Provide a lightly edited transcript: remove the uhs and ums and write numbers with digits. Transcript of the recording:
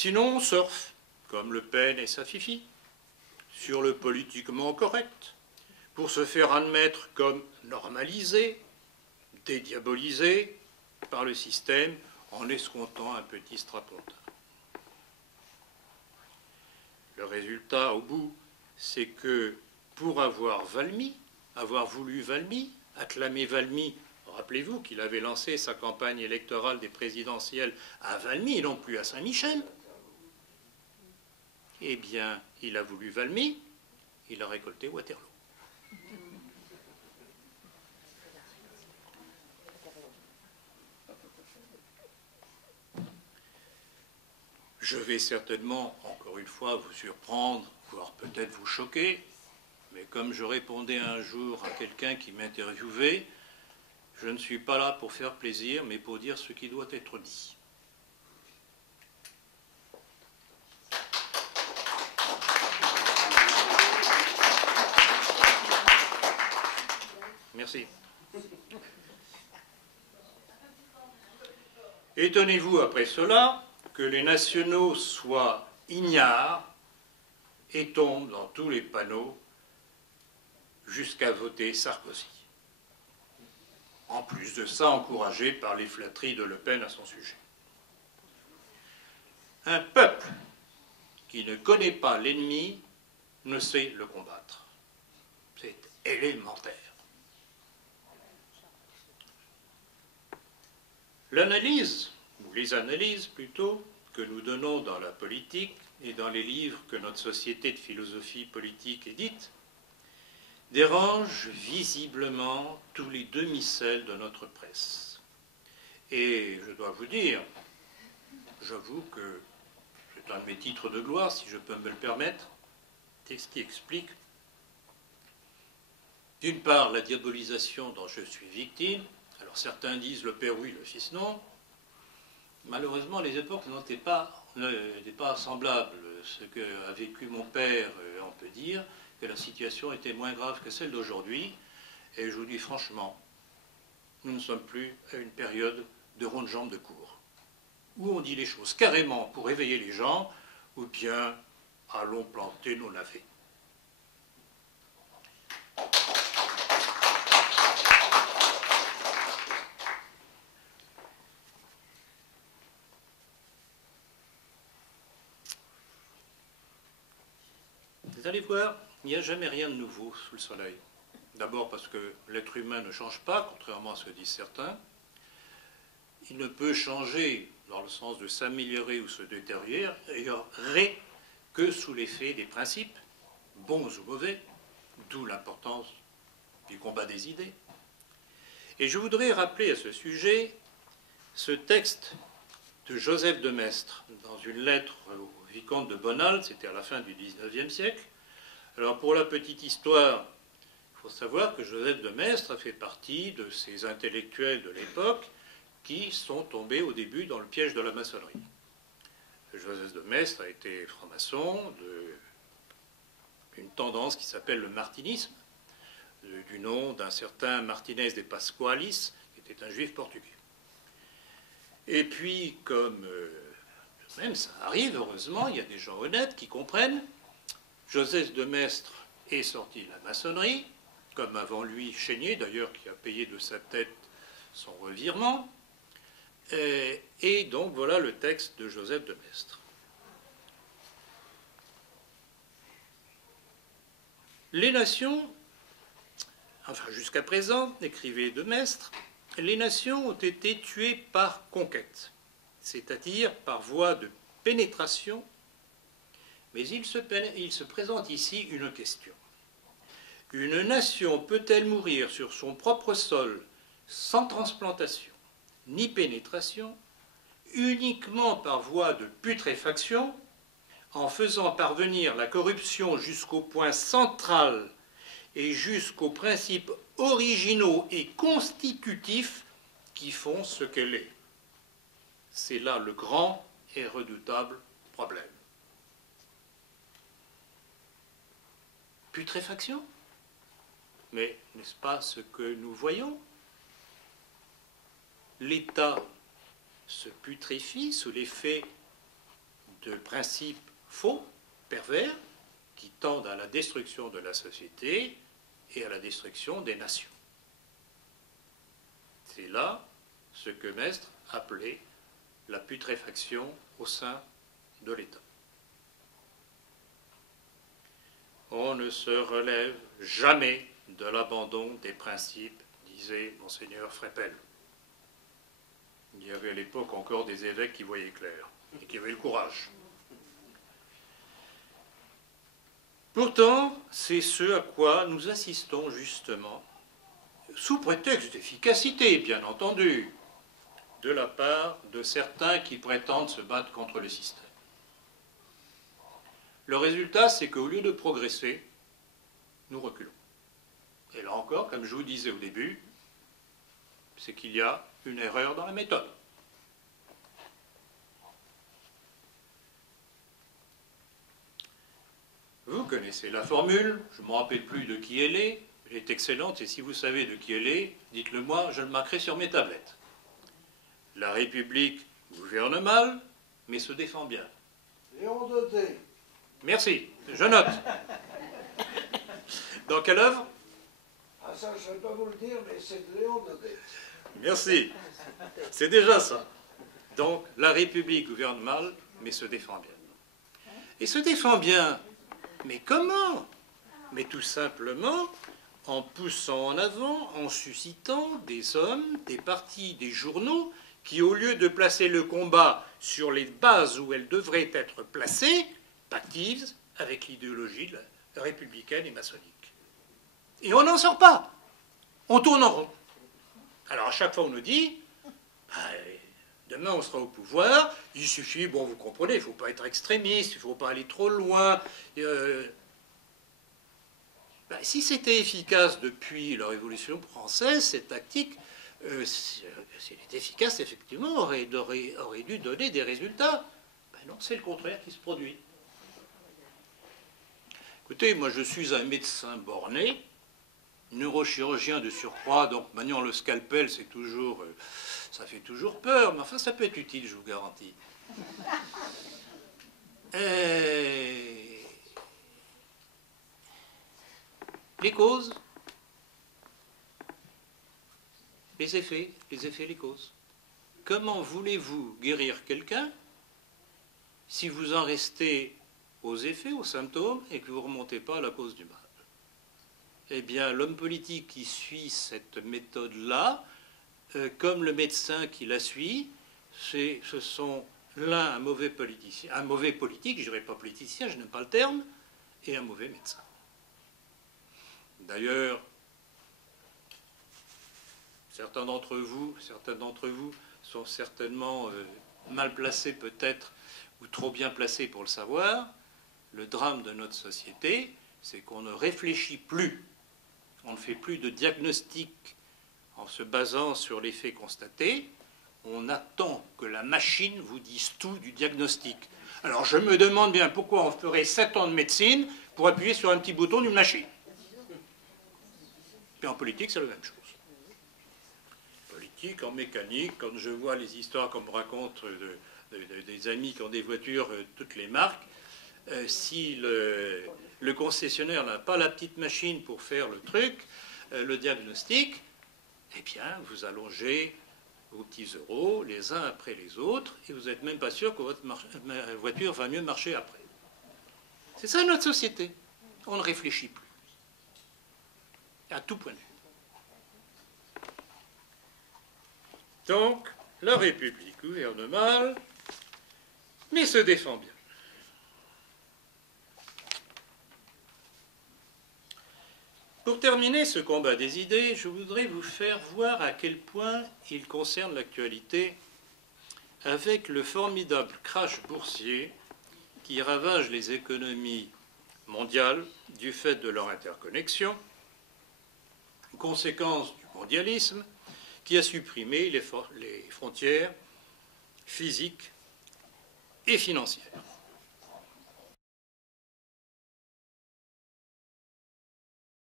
Sinon, on surfe, comme Le Pen et sa Fifi, sur le politiquement correct, pour se faire admettre comme normalisé, dédiabolisé par le système en escomptant un petit strapontin. Le résultat, au bout, c'est que pour avoir voulu Valmy, acclamer Valmy, rappelez-vous qu'il avait lancé sa campagne électorale des présidentielles à Valmy et non plus à Saint-Michel, eh bien, il a voulu Valmy, il a récolté Waterloo. Je vais certainement, encore une fois, vous surprendre, voire peut-être vous choquer, mais comme je répondais un jour à quelqu'un qui m'interviewait, je ne suis pas là pour faire plaisir, mais pour dire ce qui doit être dit. Merci. Étonnez-vous après cela que les nationaux soient ignares et tombent dans tous les panneaux jusqu'à voter Sarkozy. En plus de ça, encouragé par les flatteries de Le Pen à son sujet. Un peuple qui ne connaît pas l'ennemi ne sait le combattre. C'est élémentaire. L'analyse, ou les analyses plutôt, que nous donnons dans la politique et dans les livres que notre société de philosophie politique édite, dérange visiblement tous les demi-sels de notre presse. Et je dois vous dire, j'avoue que c'est un de mes titres de gloire, si je peux me le permettre, c'est ce qui explique, d'une part, la diabolisation dont je suis victime. Alors certains disent le père oui, le fils non. Malheureusement, les époques n'étaient pas semblables. Ce qu'a vécu mon père, on peut dire que la situation était moins grave que celle d'aujourd'hui. Et je vous dis franchement, nous ne sommes plus à une période de ronde-jambe de cour, où on dit les choses carrément pour éveiller les gens, ou bien allons planter nos navets. Vous allez voir, il n'y a jamais rien de nouveau sous le soleil. D'abord parce que l'être humain ne change pas, contrairement à ce que disent certains. Il ne peut changer dans le sens de s'améliorer ou se détériorer que sous l'effet des principes, bons ou mauvais, d'où l'importance du combat des idées. Et je voudrais rappeler à ce sujet ce texte de Joseph de Maistre, dans une lettre au vicomte de Bonald, c'était à la fin du XIXe siècle. Alors pour la petite histoire, il faut savoir que Joseph de Maistre a fait partie de ces intellectuels de l'époque qui sont tombés au début dans le piège de la maçonnerie. Joseph de Maistre a été franc-maçon d'une tendance qui s'appelle le martinisme, du nom d'un certain Martinez de Pasqualis, qui était un juif portugais. Et puis, comme même ça arrive, heureusement, il y a des gens honnêtes qui comprennent, Joseph de Maistre est sorti de la maçonnerie, comme avant lui Chénier, d'ailleurs, qui a payé de sa tête son revirement. Et donc, voilà le texte de Joseph de Maistre. Les nations, enfin jusqu'à présent, écrivait de Maistre, les nations ont été tuées par conquête, c'est-à-dire par voie de pénétration, mais il se présente ici une question. Une nation peut-elle mourir sur son propre sol sans transplantation ni pénétration, uniquement par voie de putréfaction, en faisant parvenir la corruption jusqu'au point central et jusqu'aux principes originaux et constitutifs qui font ce qu'elle est? C'est là le grand et redoutable problème. Putréfaction? Mais n'est-ce pas ce que nous voyons? L'État se putréfie sous l'effet de principes faux, pervers, qui tendent à la destruction de la société et à la destruction des nations. C'est là ce que Mestre appelait la putréfaction au sein de l'État. On ne se relève jamais de l'abandon des principes, disait Monseigneur Freppel. Il y avait à l'époque encore des évêques qui voyaient clair et qui avaient le courage. Pourtant, c'est ce à quoi nous assistons justement, sous prétexte d'efficacité, bien entendu, de la part de certains qui prétendent se battre contre le système. Le résultat, c'est qu'au lieu de progresser, nous reculons. Et là encore, comme je vous disais au début, c'est qu'il y a une erreur dans la méthode. Vous connaissez la formule, je ne me rappelle plus de qui elle est excellente, et si vous savez de qui elle est, dites-le moi, je le marquerai sur mes tablettes. La République gouverne mal, mais se défend bien. Léon Daudet. Merci, je note. Dans quelle œuvre? Ah ça, je ne vais pas vous le dire, mais c'est de Léon Daudet. Merci. C'est déjà ça. Donc, la République gouverne mal, mais se défend bien. Et se défend bien, mais comment? Mais tout simplement en poussant en avant, en suscitant des hommes, des partis, des journaux, qui, au lieu de placer le combat sur les bases où elles devraient être placées, pactisent avec l'idéologie républicaine et maçonnique. Et on n'en sort pas. On tourne en rond. Alors à chaque fois on nous dit, demain on sera au pouvoir, il suffit, bon vous comprenez, il ne faut pas être extrémiste, il ne faut pas aller trop loin. Si c'était efficace depuis la Révolution française, cette tactique, si elle était efficace, effectivement, aurait dû donner des résultats. Non, c'est le contraire qui se produit. Écoutez, moi je suis un médecin borné, neurochirurgien de surcroît, donc maniant le scalpel, c'est toujours, ça fait toujours peur, mais enfin ça peut être utile, je vous garantis. Les causes, les effets, les causes. Comment voulez-vous guérir quelqu'un si vous en restez aux effets, aux symptômes, et que vous ne remontez pas à la cause du mal? Eh bien, l'homme politique qui suit cette méthode-là, comme le médecin qui la suit, ce sont l'un un mauvais politicien, un mauvais politique, je ne dirais pas politicien, je n'aime pas le terme, et un mauvais médecin. D'ailleurs, certains d'entre vous sont certainement mal placés peut-être, ou trop bien placés pour le savoir. Le drame de notre société, c'est qu'on ne réfléchit plus, on ne fait plus de diagnostic en se basant sur les faits constatés, on attend que la machine vous dise tout du diagnostic. Alors je me demande bien pourquoi on ferait 7 ans de médecine pour appuyer sur un petit bouton d'une machine. Et en politique, c'est la même chose. Politique, en mécanique, quand je vois les histoires qu'on me raconte des amis qui ont des voitures, toutes les marques, si le concessionnaire n'a pas la petite machine pour faire le truc, le diagnostic, eh bien, vous allongez vos petits euros les uns après les autres et vous n'êtes même pas sûr que votre voiture va mieux marcher après. C'est ça notre société. On ne réfléchit plus. À tout point de vue. Donc, la République gouverne mal, mais se défend bien. Pour terminer ce combat des idées, je voudrais vous faire voir à quel point il concerne l'actualité avec le formidable crash boursier qui ravage les économies mondiales du fait de leur interconnexion, conséquence du mondialisme qui a supprimé les frontières physiques et financières.